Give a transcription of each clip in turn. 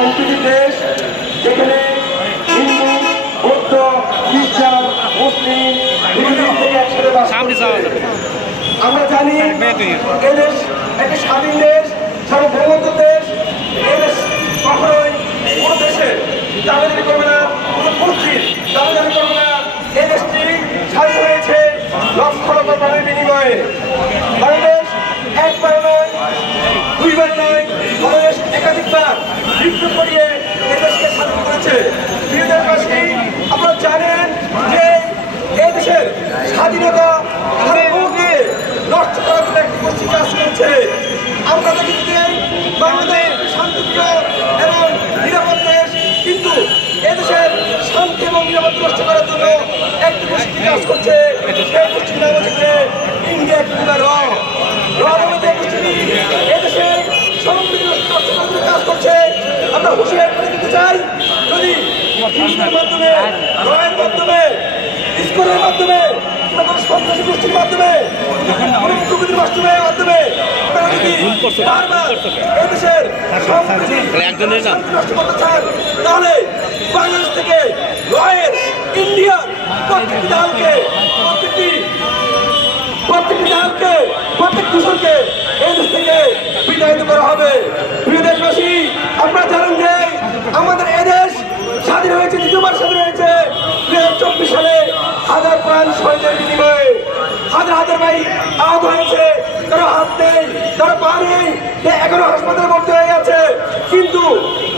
সম্প্রীতির দেশ, যেখানে হিন্দু, বৌদ্ধ, খ্রিস্টান, মুসলিম বিভিন্ন থেকে একসাথে বাস করছে। আমরা জানি এদেশ একটি স্বাধীন দেশ, সার্বভৌমত্ব দেশ। এদেশ কখনোই কোনো দেশে দাবিদারি করবে না, কোনো গোষ্ঠীর দাবিদারি করবে না। এই দেশটি স্বাধীন হয়েছে লক্ষ লক্ষ প্রাণের বিনিময়ে। বাংলাদেশ একবার নয়, দুইবার নয়, বাংলাদেশ একাধিকবার বিপ্লব করিয়ে এদেশকে স্বাধীন করেছে। প্রিয় দেশবাসী, আপনারা জানেন যে এই দেশের স্বাধীনতা নষ্ট করার জন্য একটি গোষ্ঠী কাজ করছে। আমরা দেখি বাংলাদেশ শান্তিপ্রিয় এবং নিরাপদ দেশ, কিন্তু এদেশের শান্তি এবং নিরাপত্তা নষ্ট করার জন্য একটি গোষ্ঠী কাজ করছে। সেই গোষ্ঠীর নাম হচ্ছে ইন্ডিয়া কিংবা র নামে গোষ্ঠীটি এদেশের সমৃদ্ধি নষ্ট করার জন্য কাজ করছে। আমরা হুঁশিয়ার করে দিতে চাই, যদি হিন্দুদের মাধ্যমে, রয়ের মাধ্যমে, ইস্কনের মাধ্যমে, সন্ত্রাসী গোষ্ঠীর মাধ্যমে, প্রকৃতির মাধ্যমে তারা যদি বারবার এদেশের নষ্ট করতে চান, তাহলে বাংলাদেশ থেকে রয়ের ইন্ডিয়ার প্রত্যেকটি দলকে, প্রত্যেক দূষণকে এই দেশ থেকে বিতাড়িত করা হবে। প্রিয় দেশবাসী, আপনারা জানেন যে আমাদের এদেশ স্বাধীন হয়েছে, দ্বিতীয়বার স্বাধীন হয়েছে 2024 সালে। হাজার প্রাণ শহীদের বিনিময়ে হাজার হাজার ভাই আহত হয়েছে, কারো হাত নেই, কারো পা নেই, এখনো হাসপাতালে ভর্তি হয়ে গেছে। কিন্তু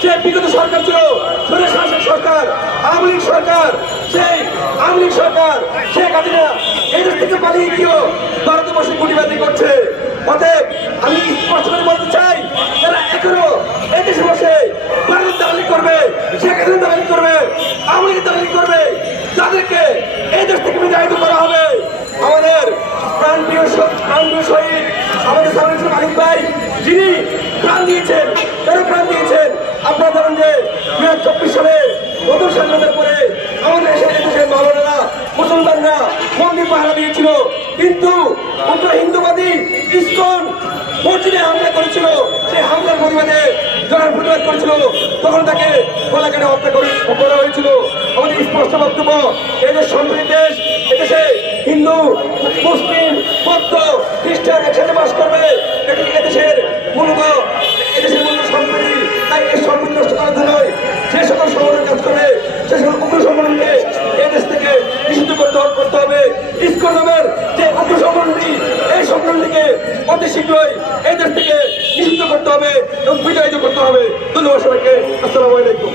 যে বিগত সরকার ছিল, স্বৈরশাসক সরকার, আওয়ামী লীগ সরকার, সেই আওয়ামী লীগ সরকার শেখ হাসিনা এই দেশ থেকে পালিয়ে গিয়েও ভারতবর্ষে গুটিবাজি করছে। অতএব আমি স্পষ্ট করে বলতে চাই, যারা এখনো এই দেশে বসে ভারত দালালি করবে, শেখ হাসিনা দালালি করবে, আওয়ামী লীগ দালালি করবে, তাদেরকে এই দেশ থেকে বিতাড়িত করা হবে। আমাদের প্রাণপ্রিয় শহীদ আমাদের সামনে মালিক ভাই, যিনি প্রাণ দিয়েছেন, তারা প্রাণ দিয়েছেন। আপনারা জানেন যে 2024 সালে নতুন স্বাধীনতার পরে আমাদের এদেশের মাওলানা মুসলমানরা মন্দির পাহারা দিয়েছিল, কিন্তু উগ্র হিন্দুবাদী ইসকন মসজিদে হামলা করেছিল। সেই হামলার প্রতিবাদে যারা প্রতিবাদ করেছিল, তখন তাকে গলাকাটে হত্যা করা হয়েছিল। আমাদের স্পষ্ট বক্তব্য, এদেশ সম্প্রীতির দেশ, এদেশে হিন্দু, মুসলিম, বৌদ্ধ, খ্রিস্টান একসাথে বাস করবে। এটি এদেশের মূলত সম্প্রীতি। তাই এই সম্প্রীতি নষ্ট করার জন্য যে সকল সংগঠন কাজ করবে, সে সকল উগ্র সংগঠনকে এদেশ থেকে নিষিদ্ধ করতে হবে। ইসকন নামের যে উগ্র সংগঠনটি, এই সংগঠনটিকে অতি শীঘ্রই এই দেশ থেকে নিষিদ্ধ করতে হবে এবং বিতাড়িত করতে হবে। ধন্যবাদ সবাইকে। আসসালামু আলাইকুম।